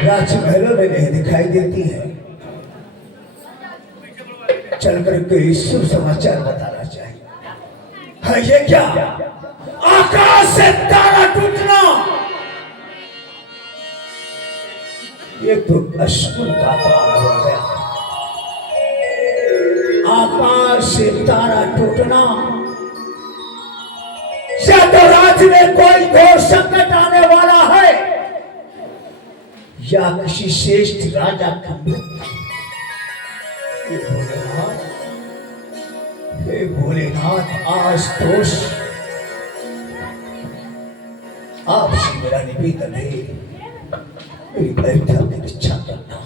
राजमहलों में नहीं दिखाई देती है। चलकर कोई शुभ समाचार बताना चाहिए। है ये क्या? आकाश से तारा टूटना, ये तो अशुभ का काम हो गया। आकाश से तारा टूटना, या तो राज्य में कोई घोर संकट आने वाला है या किसी श्रेष्ठ राजा की मृत्यु। हे भोलेनाथ, आज दोष आपसे मेरा निवेदन है, मेरी परीक्षा की इच्छा करना।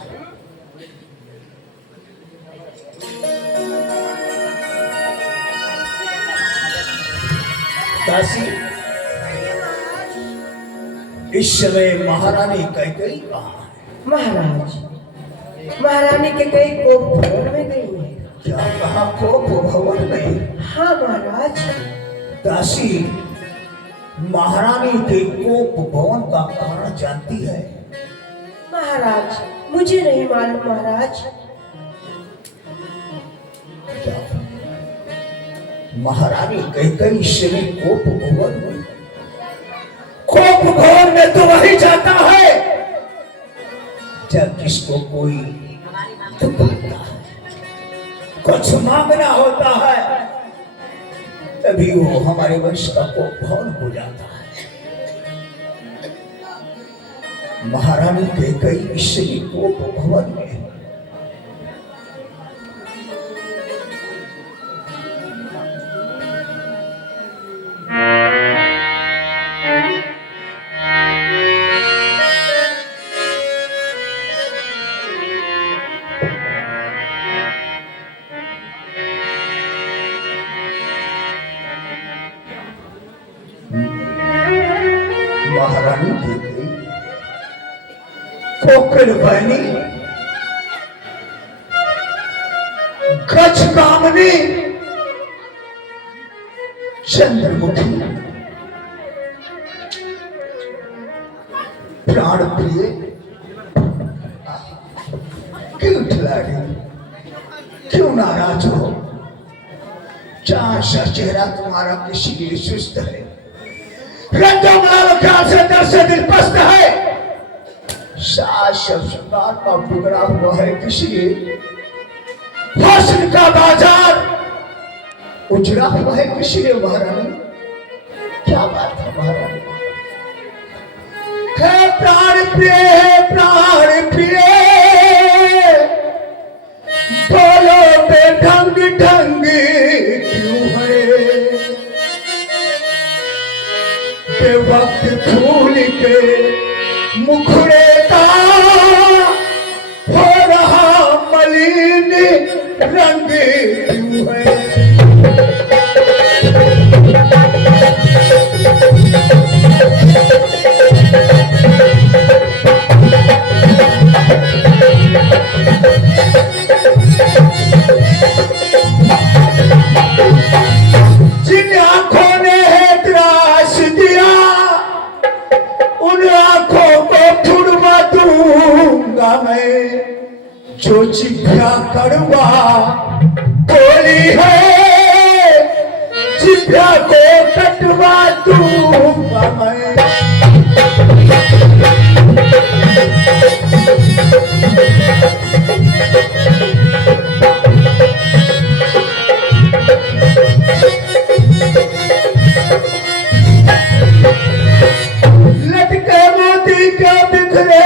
दासी, इस समय महारानी कैकेयी कहाँ है? महाराज, महारानी कैकेयी कोप भवन में गई है। क्या कहा? कोप भवन में? हाँ महाराज। दासी, महारानी के कोप भवन का कारण जानती है? महाराज, मुझे नहीं मालूम महाराज। महारानी कैकेयी से कोप भवन में? कोप भवन में तो वही जाता है जब किसको कोई दुख होता है, कुछ मांगना होता है, तभी वो हमारे वंश का कोप भवन हो जाता है। महारानी कैकेयी से कोप भवन में महारानी कैकेयी कोकिल बहनी, गज कामनी, चंद्रमुखी, प्राण प्रिय, क्यों खिलाड़ी, क्यों नाराज हो? चार सा चेहरा तुम्हारा किसी लिए सुस्त है, रंगों मालो ख्याल से दर से दिल पस्त है, सास शब्दार का बिगड़ा हुआ है किसी लिए, हुस्न का बाजार उजड़ा हुआ है किसी लिए। महारानी, क्या बात है महारानी? है प्राण प्रिय, है प्राण प्रिय, बोलो बेढंग ढंग क्यों है? बेवक्त फूल के मुखड़े का हो रहा मलिन रंग क्यों है? जिन आंखों ने है त्रास दिया, उन आंखों को छुड़वा दूंगा मैं, जो जिभ्या कड़वा बोली है, जिभ्या को कटवा दूंगा मैं। लटके मोती के बिखरे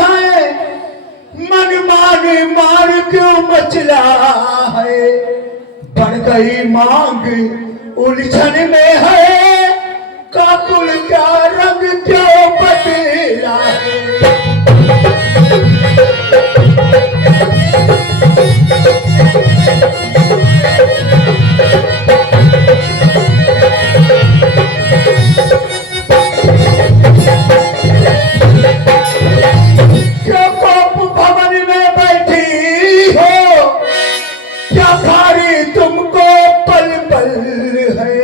हैं, मन माने मार क्यों मचला है? बढ़ गई मांग उलझन में है, काकुल क्या रंग क्यों बदला है? क्यों कोप भवन में बैठी हो? क्या भारी तुमको पल पल है?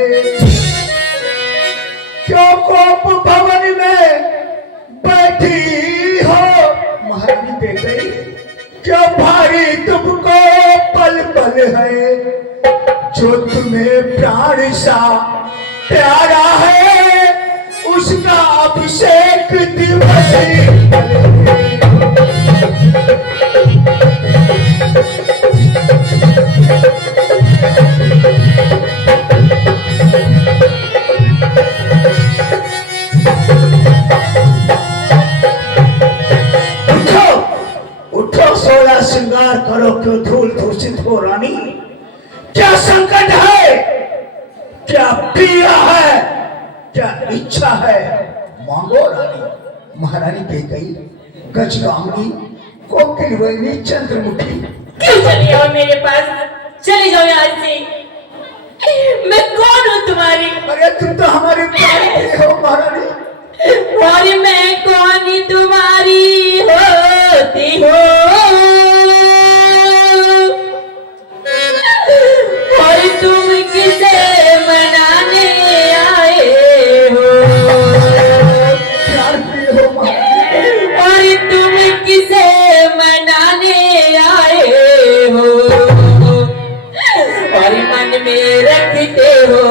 क्यों कोप भवन में क्या भारी तुमको पल पल है, जो तुम्हें प्राण सा प्यारा है, उसका अभिषेक दिवस श्रृंगार करो, क्यों धूल दूषित हो रानी। क्या संकट है, क्या पीड़ा है, क्या इच्छा है, मांगो रानी। महारानी कैकेयी, गजगामिनी, कोकिलवाहिनी, चंद्रमुखी, क्यों चली आओ मेरे पास? चली जाओ यहाँ से। मैं कौन हूँ तुम्हारी? अरे तुम तो हमारी प्राणी हो महारानी। और मैं कौन ही तुम्हारी होती हो? और तुम किसे मनाने आए हो? और तुम किसे मनाने आए हो? और मन में रखते हो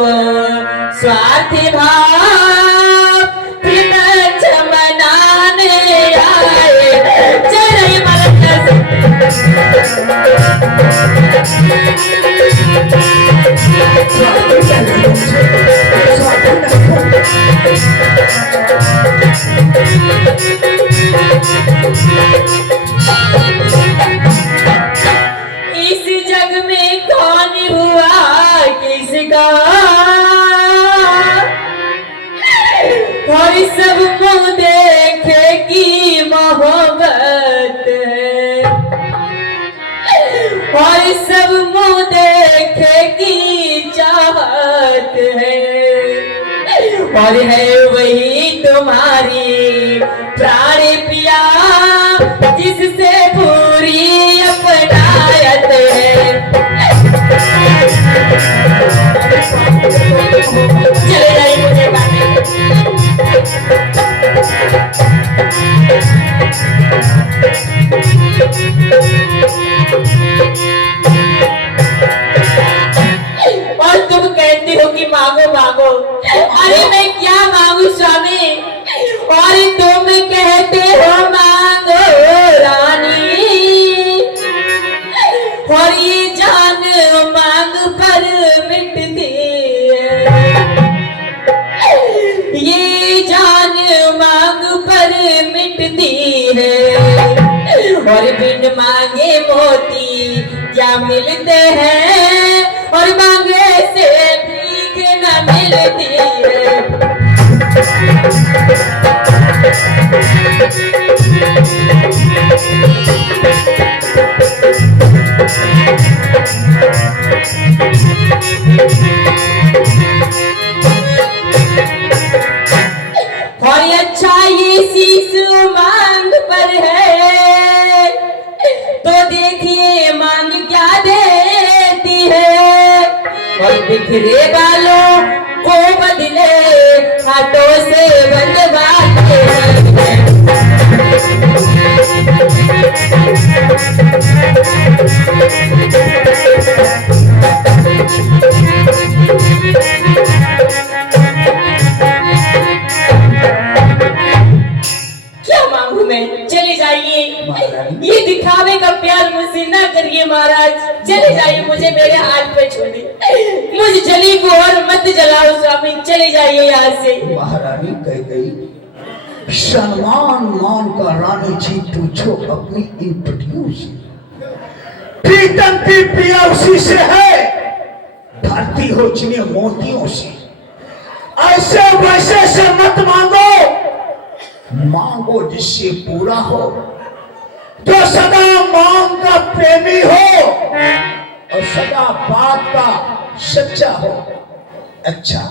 स्वार्थी भाव, फिर मनाने आए। चल इस जग में कौन हुआ किसका? और सब मुँह देखे की मोहब्बत है, और सब मुँह देखे की चाहत है, और है वही तुम्हारी प्राण पिया, जिससे पूरी अपनायत है। चले जाइए मुझे और तुम कहते हो कि मांगो मांगो। अरे मैं क्या मांगू स्वामी? और तुम कहते हो मांगो रानी, और ये जान मांग पर मिटती है, ये जान मांग पर मिटती है। और बिन मांगे मोती क्या मिलते हैं, और मांगे से भीख न मिलती है। और अच्छा ये शीश मांग पर है, तो देखिए मांग क्या देती है। और बिखरे बालों को बदले हाथों से बंधवाते हैं। क्या मांगू मैं? चले जाइए, ये दिखावे का प्यार मुझसे ना करिए महाराज। चले जाइए, मुझे मेरे हाल पे छोड़िए, मुझे जली को और मत जलाओ स्वामी। चले जाइए यहाँ से। महारानी कैकेयी, सम्मान मान का रानी जी पूछो अपनी इंट्रोड्यूस। प्रीतम की प्रिया उसी से है, धरती हो चिने मोतियों से। ऐसे वैसे से मत मांगो, मांगो जिससे पूरा हो, जो सदा मांग का प्रेमी हो और सदा बात का सच्चा हो। अच्छा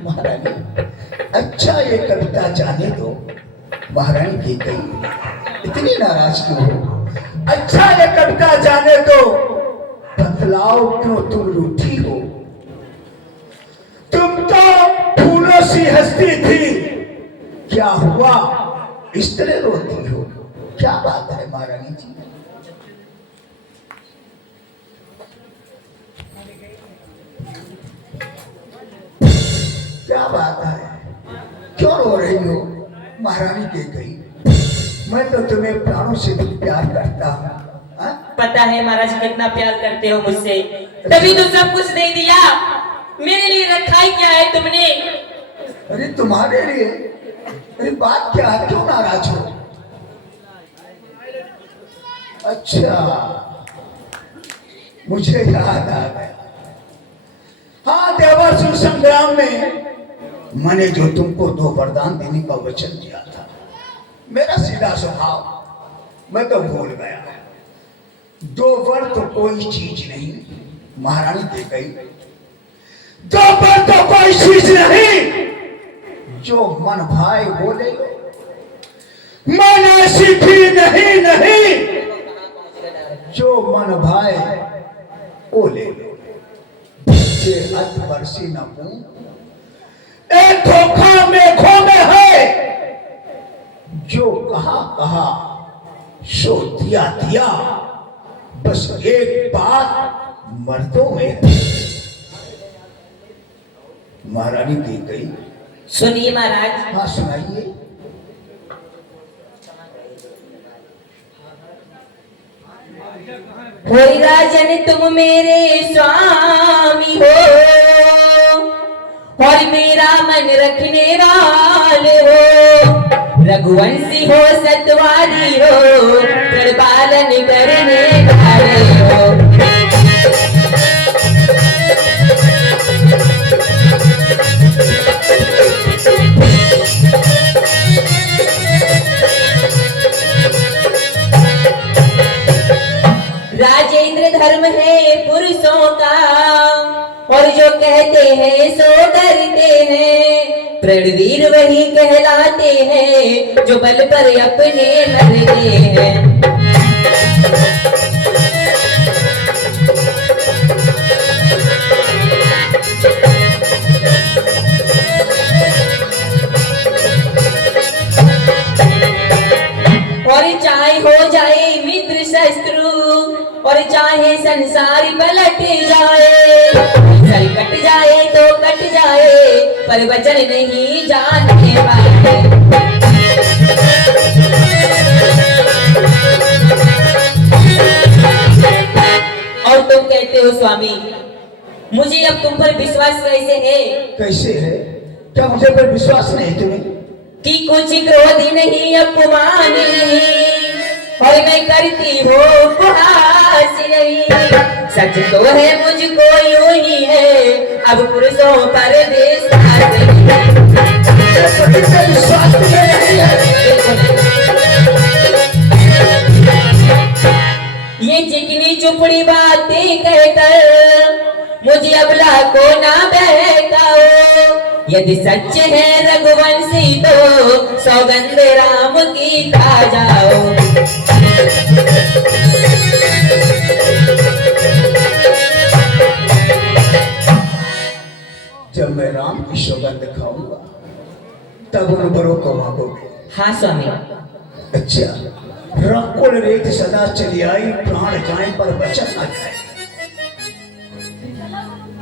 महारानी, अच्छा ये कविता जाने दो। महारानी कैकेयी, इतनी नाराज क्यों हो? अच्छा ये कविता जाने दो, बतलाओ क्यों तुम रूठी हो? तुम तो फूलों सी हंसती थी, क्या हुआ इस तरह रोती हो? क्या बात है महारानी जी? क्या बात है, क्यों रो रही हो महारानी कैकेयी? मैं तो तुम्हें प्राणों से भी प्यार करता हूँ। हाँ? पता है महाराज कितना प्यार करते हो मुझसे, तभी तो सब कुछ दे दिया। मेरे लिए रखा ही क्या है तुमने? अरे तुम्हारे लिए? अरे बात क्या है, क्यों नाराज हो? अच्छा, मुझे याद आ गया। हाँ, देवासुर संग्राम में मैंने जो तुमको 2 वरदान देने का वचन दिया था, मेरा सीधा स्वभाव, मैं तो भूल गया। 2 वर तो कोई चीज नहीं महारानी कैकेयी, 2 वर तो कोई चीज नहीं, जो मन भाई वो ले लो। मन सीखी नहीं, जो मन भाई वो ले लो। जे अत बरसी न हूं, एक धोखा मेघों में है, जो कहा सो दिया, बस एक बात मर्दों में है। महारानी कैकेयी, सुनिए महाराज। हाँ सुनाइए। होई राजन तुम मेरे स्वामी हो, और मेरा मन रखने वाले हो, रघुवंशी हो सतवादी हो, फिर पालन करने वाले हो। राजेंद्र धर्म है पुरुषों का, और जो कहते हैं सो करते हैं। प्रणवीर वही कहलाते हैं, जो बल पर अपने मरते हैं। और चाहे हो जाए मित्र शत्रु, और चाहे संसार पलट जाए, चल कट जाए तो कट जाए, पर वचन नहीं जानने वाले। और तुम कहते हो स्वामी, मुझे अब तुम पर विश्वास कैसे है? कैसे है? क्या मुझे पर विश्वास नहीं तुम्हें? कि कुछ क्रोध नहीं, अपमान नहीं, और मैं करती हो उपहास नहीं। सच तो है मुझको यूं ही है, अब पुरुषों पर विश्वास नहीं है। ये चिकनी चुपड़ी बातें कहकर मुझे अबला को ना बहकाओ। यदि सच है रघुवंशी तो सौगंध राम की खा जाओ। जब मैं राम की सौगंध खाऊंगा तब उन बड़ों को मांगोगे? हाँ स्वामी। अच्छा, रकुल रेत सदा चली आई, प्राण जाए पर वचन न जाए।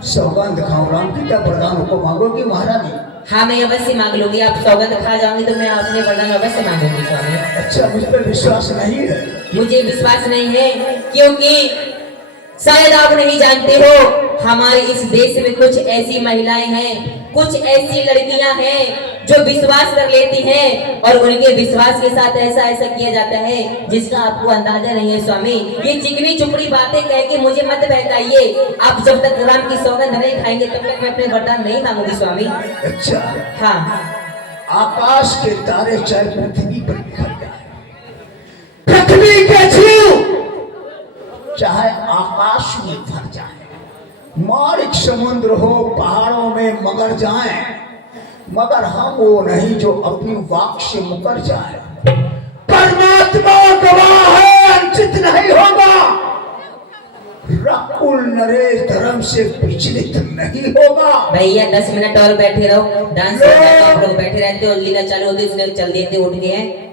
सौगंध खाऊं राम की, तब वरदान को मांगोगी महारानी? हाँ मैं अवश्य मांग लूंगी। आप सौगंध खा जाऊंगी तो मैं अपने वरदान अवश्य मांगूंगी स्वामी। अच्छा, मुझ पर विश्वास नहीं है? मुझे विश्वास नहीं है, क्योंकि शायद आप नहीं जानते हो, हमारे इस देश में कुछ ऐसी महिलाएं हैं, कुछ ऐसी लड़कियां हैं जो विश्वास कर लेती हैं, और उनके विश्वास के साथ ऐसा ऐसा किया जाता है जिसका आपको अंदाजा नहीं है स्वामी। ये चिकनी चुपड़ी बातें कह के मुझे मत बहकाइए। आप जब तक राम की सौगंध नहीं खाएंगे तब तक मैं अपने वरदान नहीं मांगूंगी स्वामी। अच्छा, हाँ। आकाश के तारे चाहे पृथ्वी पर बिखर जाए, पृथ्वी के जीव चाहे आकाश में भर जाए, मारिक समुद्र हो पहाड़ों में मगर जाए, मगर हम वो नहीं जो अपनी वाक से मुकर जाए। परमात्मा गवाह है, अंचित नहीं होगा। रकुल नरेश धर्म से विचलित नहीं होगा। भैया 10 मिनट और बैठे रहो, डांस आप लोग बैठे रहते हो, लीला चालू होती उसने चल देते उठ गए हैं।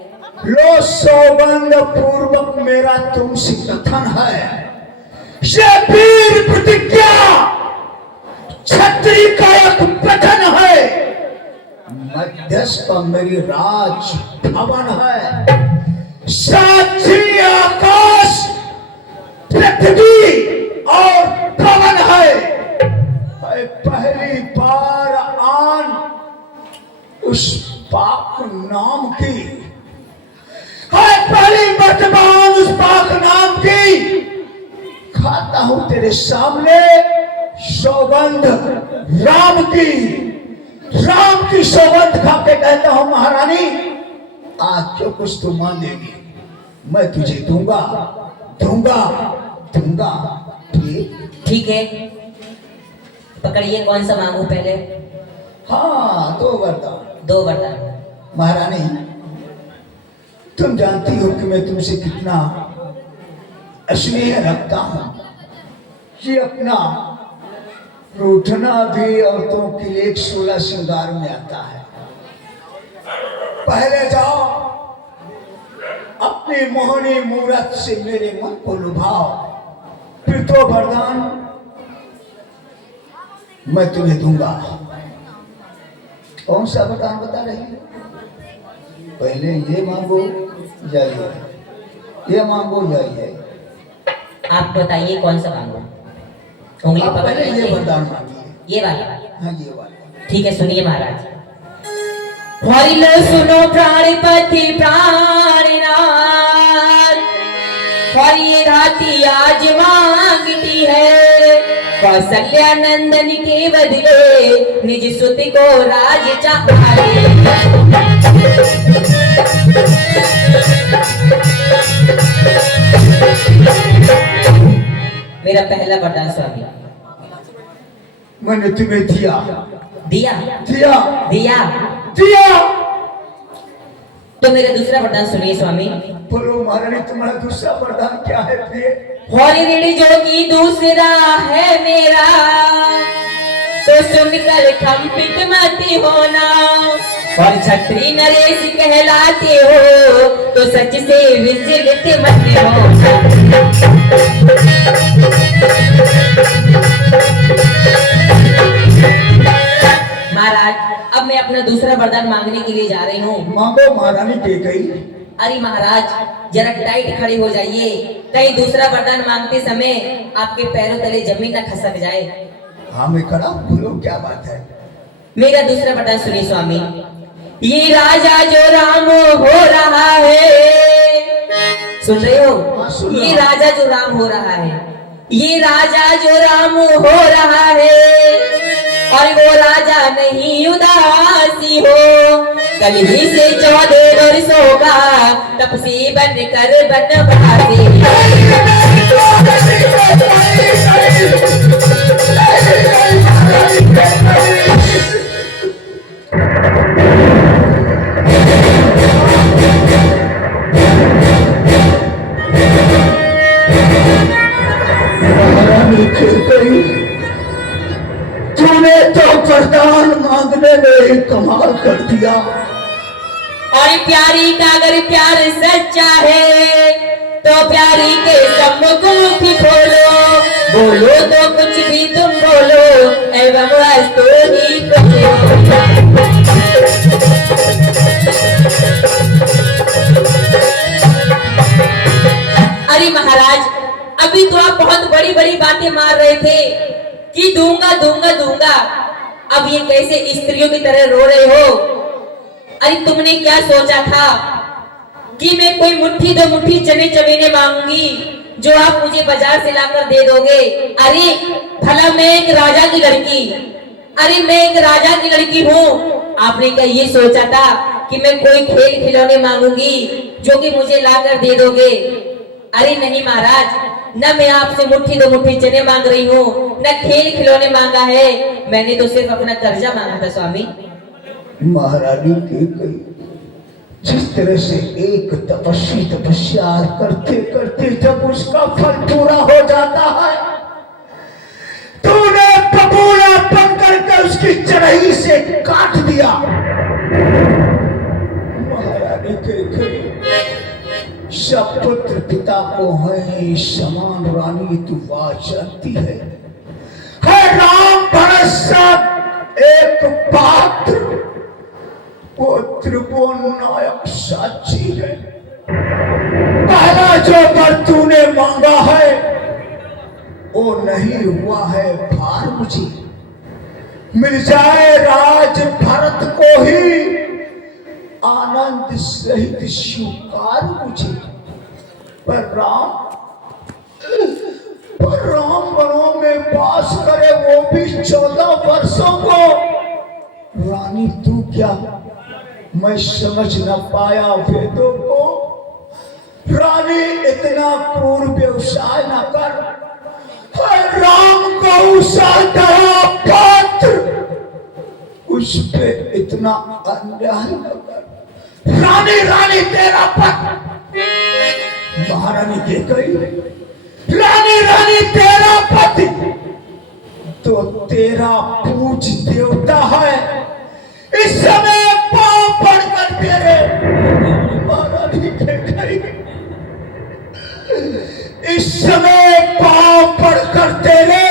लो सौगंध पूर्वक मेरा तुमसे कथन है, ये वीर प्रतिज्ञा क्षत्रिय का एक वचन है। मध्यस्थ मेरी राज भवन है। साक्षी आकाश पृथ्वी और पवन है। पहली बार आन उस पाक नाम की है। पहली मर्तबान उस पाक नाम की खाता हूं तेरे सामने सौगंध राम की सौगंध खा के कहता हूं महारानी आज जो कुछ तू मांगेगी मैं तुझे दूंगा। ठीक है, पकड़िए कौन सा मांगू पहले? हाँ, दो वरदान। महारानी तुम जानती हो कि मैं तुमसे कितना स्नेह रखता हूं। ये अपना रूठना भी औरतों के लिए एक 16 श्रृंगार में आता है। पहले जाओ अपनी मोहनी मूरत से मेरे मन को लुभाओ, फिर तो वरदान मैं तुम्हें दूंगा। कौन सा वरदान बता रही है? पहले ये मांगो जाइए, ये मांगो जाइए। आप बताइए कौन सा मांगो? उंगली पकड़ पहले ये लीजिए। वरदान मांगिए। ये वाला? हाँ, ये वाला। ठीक है, सुनिए महाराज। हरिल सुनो प्राणपति प्राणनाथ, हरि राती आज मांगती है। कौशल्या नंदन के बदले निज सुत को राज चाहे। मेरा पहला वरदान स्वामी। मैंने तुम्हें दिया। तो मेरा दूसरा वरदान सुनिए स्वामी। बोलो महारानी, तुम्हारा दूसरा वरदान क्या है प्रिय? हरि ऋण जोगी दूसरा है मेरा, तो सुनकर कंपित मत होना। और छत्री नरेश कहलाते हो, तो सच से विचलित मत होना। महाराज, अब मैं अपना दूसरा वरदान मांगने के लिए जा रही हूँ। मांगो महारानी। कही अरे महाराज, जरा टाइट खड़े हो जाइए, कहीं दूसरा वरदान मांगते समय आपके पैरों तले जमीन न खसक जाए। हाँ, मैं खड़ा। बोलो क्या बात है? मेरा दूसरा वरदान सुनिए स्वामी। ये राजा जो राम हो रहा है, सुन रहे हो? हाँ, सुन रहा हूं। ये राजा जो राम हो रहा है, ये राजा जो राम हो रहा है, और वो राजा नहीं उदासी हो। कल ही से 14 वर्षों का तपसी बन कर बनवासी। तूने तो वरदान मांगने में कमाल कर दिया। और प्यारी का अगर प्यार सच्चा है, तो प्यारी के सम्मुख मुख बोलो तो कुछ भी तुम बोलो, एवं वस्तु ही कुछ। अरे महाराज, अभी तो आप बहुत बड़ी बड़ी बातें मार रहे थे कि दूंगा। अब ये कैसे स्त्रियों की तरह रो रहे हो? अरे तुमने क्या सोचा था कि मैं कोई मुट्ठी दो मुट्ठी चने चमेने मांगूंगी जो आप मुझे बाजार से लाकर दे दोगे? अरे भला मैं एक राजा की लड़की हूँ। आपने क्या ये सोचा था कि मैं कोई खेल खिलौने मांगूंगी जो कि मुझे लाकर दे दोगे? अरे नहीं महाराज, न मैं आपसे मुट्ठी दो मुट्ठी चने मांग रही हूँ, न खेल खिलौने मांगा है। मैंने तो सिर्फ अपना कर्जा मांगा था स्वामी। महारानी के कई जिस तरह से एक तपस्वी तपस्या करते करते जब उसका फल पूरा हो जाता है, तूने बबूला पकड़ कर उसकी चढ़ाई से काट दिया। महारानी के कई सब पुत्र पिता को है समान रानी तू बात जानती है राम भरत सब एक पात्र वो त्रिभुवन नायक साक्षी है। पहला जो वर तूने मांगा है वो नहीं हुआ है भार मुझे, मिल जाए राज भरत को ही आनंद सहित स्वीकार मुझे। पर राम वनों में वास करे वो भी 14 वर्षों को। रानी तू क्या मैं समझ न पाया वेदों को। रानी इतना क्रूर व्यवसाय न कर, राम गौसा दया पात्र उस पे इतना अन्याय न कर। रानी रानी तेरा पति महारानी के कई रानी रानी तेरा पति तो तेरा पूज देवता है। इस समय पांव पड़कर तेरे महारानी के कई इस समय पांव पड़कर तेरे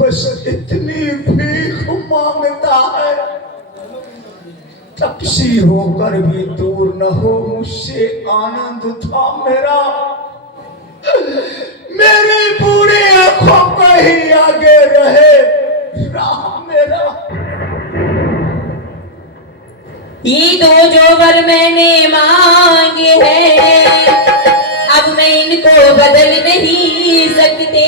बस इतनी भीख मांगता है। तपसी होकर भी दूर न हो मुझसे आनंद था मेरा। मेरी पूरी आंखों को ही आगे रहे राम मेरा। ये दो जो वर मैंने मांगे हैं अब मैं इनको बदल नहीं सकते।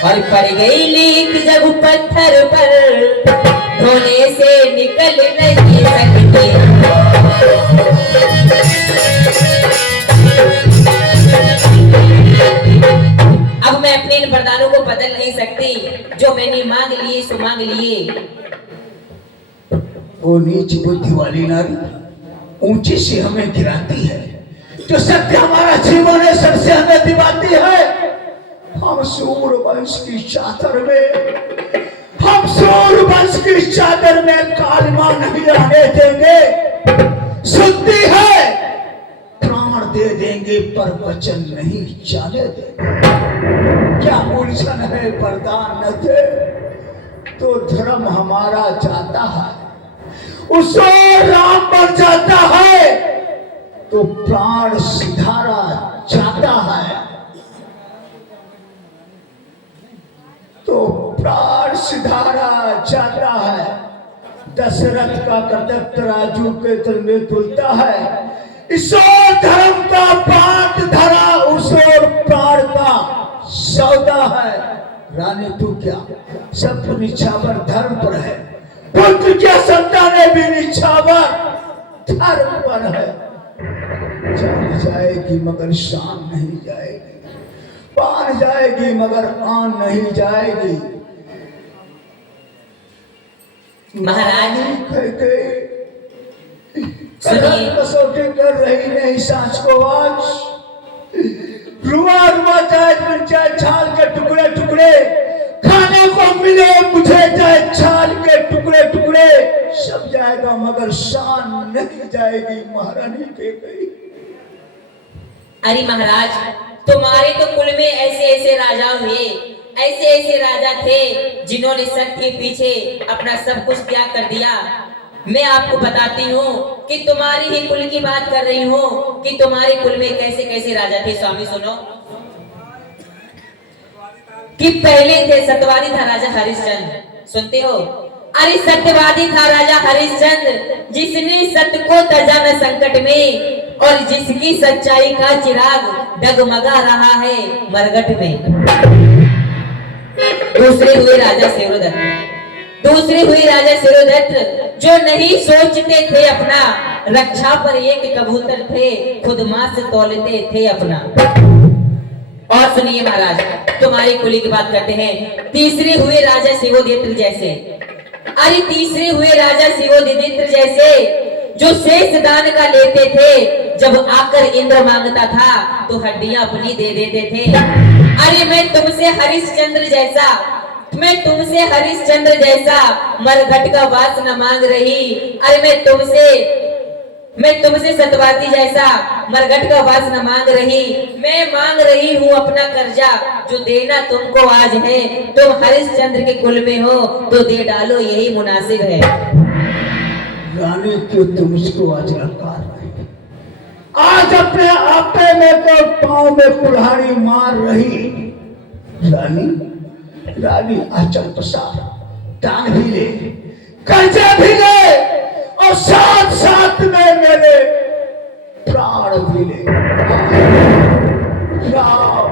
और पड़ गई लीक जब पत्थर पर धोने से निकल नहीं सकते। अब मैं अपने इन वरदानों को बदल नहीं सकती। जो मैंने मांग लिए सो मांग लिए। वो नीच बुद्धि वाली नारी ऊंचे से हमें गिराती है, जो सत्य हमारा जीवन है सबसे हमें दिवाती है। हम सूर वंश की चादर में हम सूर वंश की चादर में कालिमा नहीं आने देंगे। सुनती है प्राण दे देंगे पर वचन नहीं चाले देंगे। क्या उलझन है वरदान न दे तो धर्म हमारा जाता है। उसो राम पर जाता है तो प्राण सिधारा जाता है। तो प्राण सिधारा जाता है। दशरथ का कर्तव्य राजू के तल में तुलता है। इस ओर धर्म का पाठ धरा उस ओर प्राण का सौदा है। रानी तू क्या सब निछावर धर्म पर है। पुत्र क्या संतान भी निछावर धर्म पर है। जान जाएगी मगर शान नहीं जाएगी, पान जाएगी मगर आन नहीं जाएगी। महाराज सुनिए कसौटी कर रही नहीं सांस को आज। रुआ रुआ चाहे पंचायत छाल के टुकड़े टुकड़े खाने को मिले मुझे चाहे छाल के टुकड़े टुकड़े सब जाएगा मगर शान नहीं जाएगी महारानी के गई। अरे महाराज तुम्हारे तो कुल में ऐसे ऐसे राजा हुए, ऐसे ऐसे राजा थे जिन्होंने सत्य के पीछे अपना सब कुछ त्याग कर दिया। मैं आपको बताती हूँ कि तुम्हारी ही कुल की बात कर रही हूँ कि तुम्हारे कुल में कैसे कैसे राजा थे। स्वामी सुनो कि पहले थे सत्यवादी था राजा हरिश्चंद्र। सुनते हो? अरे सत्यवादी था राजा हरिश्चंद्र जिसने सत्य को तजा न संकट में और जिसकी सच्चाई का चिराग डगमगा रहा है मरघट में। दूसरे हुए राजा शिरोदत्त। दूसरे हुए राजा शिरोदत्त जो नहीं सोचते थे अपना, रक्षा पर एक कबूतर थे, खुद मां से तौलते थे अपना। और सुनिए महाराज तुम्हारी कुली की बात करते हैं। तीसरे हुए राजा शिवोदित्र जैसे। अरे तीसरे हुए राजा शिवोदित्र जैसे जो शेष दान का लेते थे, जब आकर इंद्र मांगता था तो हड्डियां अपनी दे देते थे। अरे मैं तुमसे हरिश्चंद्र जैसा मरघट का वास न मांग रही। अरे मैं तुमसे मैं तुमसे सतवाती जैसा मरघट का वास न मांग रही, मैं मांग रही हूँ अपना कर्जा, जो देना तुमको आज है। तुम हरिश्चंद्र के कुल में हो तो दे डालो, यही मुनासिब है। रानी क्यों तुम इसको आज ललकार रही? आज अपने आपे में तो पांव में कुल्हाड़ी मार रही। रानी रानी आचल पसार, दान भी ले, कर्जा भी ले, और साथ साथ में मेरे प्राण भी ले। राम